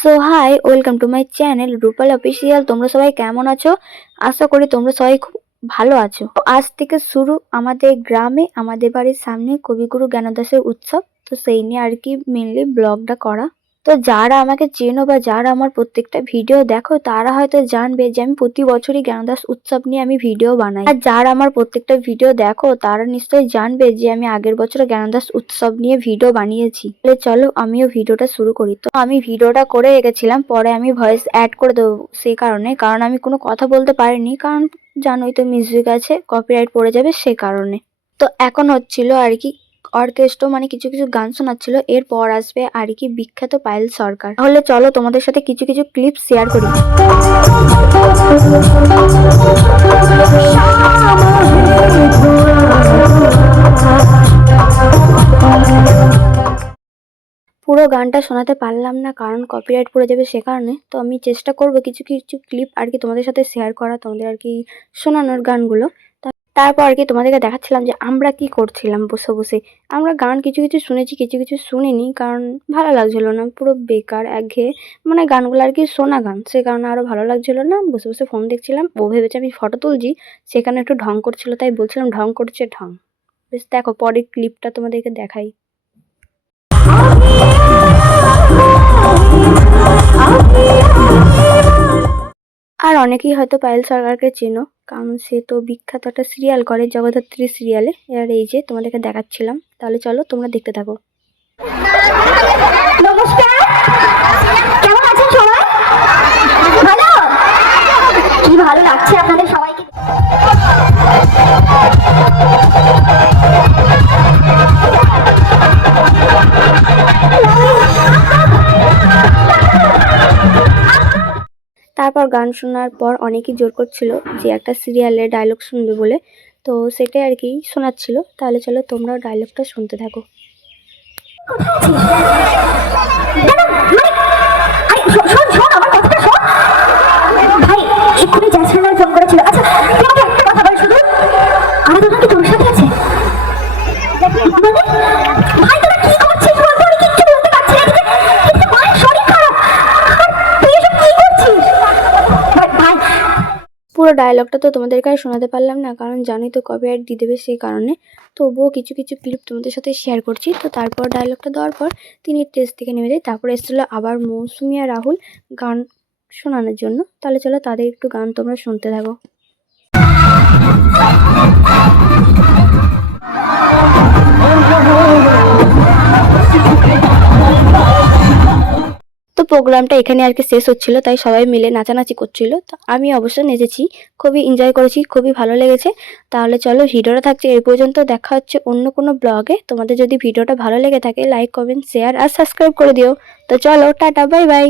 So hi, welcome to my channel Rupal official. তোমরা সবাই কেমন আছো? আশা করি তোমরা সবাই খুব ভালো আছো। তো আজ থেকে শুরু আমাদের গ্রামে, আমাদের বাড়ির সামনে কবিগুরু জ্ঞানদাসের উৎসব। তো সেই নিয়ে আর কি মেনলি ব্লগটা করা। তো যারা আমাকে চেনো বা যারা আমার প্রত্যেকটা ভিডিও দেখো তারা হয়তো জানবে যে আমি প্রতি বছরই জ্ঞানদাস উৎসব নিয়ে আমি ভিডিও বানাই। আর যারা আমার প্রত্যেকটা ভিডিও দেখো তারা নিশ্চয়ই জানবে যে আমি আগের বছর জ্ঞানদাস উৎসব নিয়ে ভিডিও বানিয়েছি। তাহলে চলো আমিও ভিডিওটা শুরু করি। তো আমি ভিডিওটা করে রেখেছিলাম, পরে আমি ভয়েস অ্যাড করে দেবো সেই কারণ আমি কোনো কথা বলতে পারিনি, কারণ জানোই তো মিউজিক আছে, কপিরাইট পড়ে যাবে সে কারণে। তো এখন হচ্ছিল আর কি অর্কেস্ট্রা, মানে কিছু কিছু গান শোনাচ্ছিল। এরপর আসবে আর কি বিখ্যাত পায়েল সরকার। তাহলে চলো তোমাদের সাথে কিছু কিছু ক্লিপ শেয়ার করি। পুরো গানটা শোনাতে পারলাম না, কারণ কপিরাইট পড়ে যাবে সে কারণে। তো আমি চেষ্টা করব কিছু কিছু ক্লিপ আর কি তোমাদের সাথে শেয়ার করা, তোমাদের আর কি শোনানোর গানগুলো। তারপর আর কি তোমাদেরকে দেখাচ্ছিলাম যে আমরা কি করছিলাম বসে বসে। আমরা গান কিছু কিছু শুনেছি, কিছু কিছু শুনিনি, কারণ ভালো লাগছিল না, পুরো বেকার একঘেয়ে মানে গানগুলো আর কি শোনা গান, সে কারণে আরও ভালো লাগছিল না। বসে বসে ফোন দেখছিলাম, ও ভেবেছে আমি ফটো তুলছি, সেখানে একটু ঢং করছিল, তাই বলছিলাম ঢং করছে ঢং। বেশ, দেখো পরের ক্লিপটা তোমাদেরকে দেখাই। আর অনেকেই হয়তো পায়েল সরকারকে চেনো, কারণ সে তো বিখ্যাত একটা সিরিয়াল করে, জগদ্ধাত্রী সিরিয়ালে। এবার এই যে তোমাদেরকে দেখাচ্ছিলাম, তাহলে চলো তোমরা দেখতে থাকো। নমস্কার, কেমন আছেন সবাই? ভালো? কি ভালো লাগছে আপনাদের সবাইকে। তারপর গান শোনার পর অনেকেই জোর করছিল যে একটা সিরিয়ালের ডায়লগ শুনবে বলে, তো সেটাই আর কি শোনাচ্ছিল। তাহলে চলো তোমরাও ডায়লগটা শুনতে থাকো। ভাই এক্ষুনি জ্যাসমিন ফোন করেছিল। আচ্ছা তোমাকে একটা কথা বল শুধু, আমার দোকান কি তোর সাথে আছে? ভাই তোরা কি করছিস বলতো, আমি কিচ্ছু বলতে পারছি না। কিন্তু মায়ের শরীর খারাপ, তুই এসব কি করছিস? ভাই পুরো ডায়লগটা তো তোমাদেরকে আর শোনাতে পারলাম না, কারণ জানোই তো কপিরাইট দিয়ে দেবে সেই কারণে। তবুও কিছু কিছু ক্লিপ তোমাদের সাথে শেয়ার করছি। তো তারপর ডায়লগটা দেওয়ার পর তিনি স্টেজ থেকে নেমে যায়। তারপরে এসেছিলো আবার মৌসুমি আর রাহুল গান শোনানোর জন্য। তাহলে চলো তাদের একটু গান তোমরা শুনতে থাকো। তো প্রোগ্রামটা এখানে আর কি শেষ হচ্ছিল, তাই সবাই মিলে নাচানাচি করছিল। তো আমি অবশ্য নেচেছি, খুবই এনজয় করেছি, খুবই ভালো লেগেছে। তাহলে চলো ভিডিওটা থাকছে এই পর্যন্ত, দেখা হচ্ছে অন্য কোনো ব্লগে। তোমাদের যদি ভিডিওটা ভালো লেগে থাকে লাইক, কমেন্ট, শেয়ার আর সাবস্ক্রাইব করে দিও। তো চলো টাটা, বাই বাই।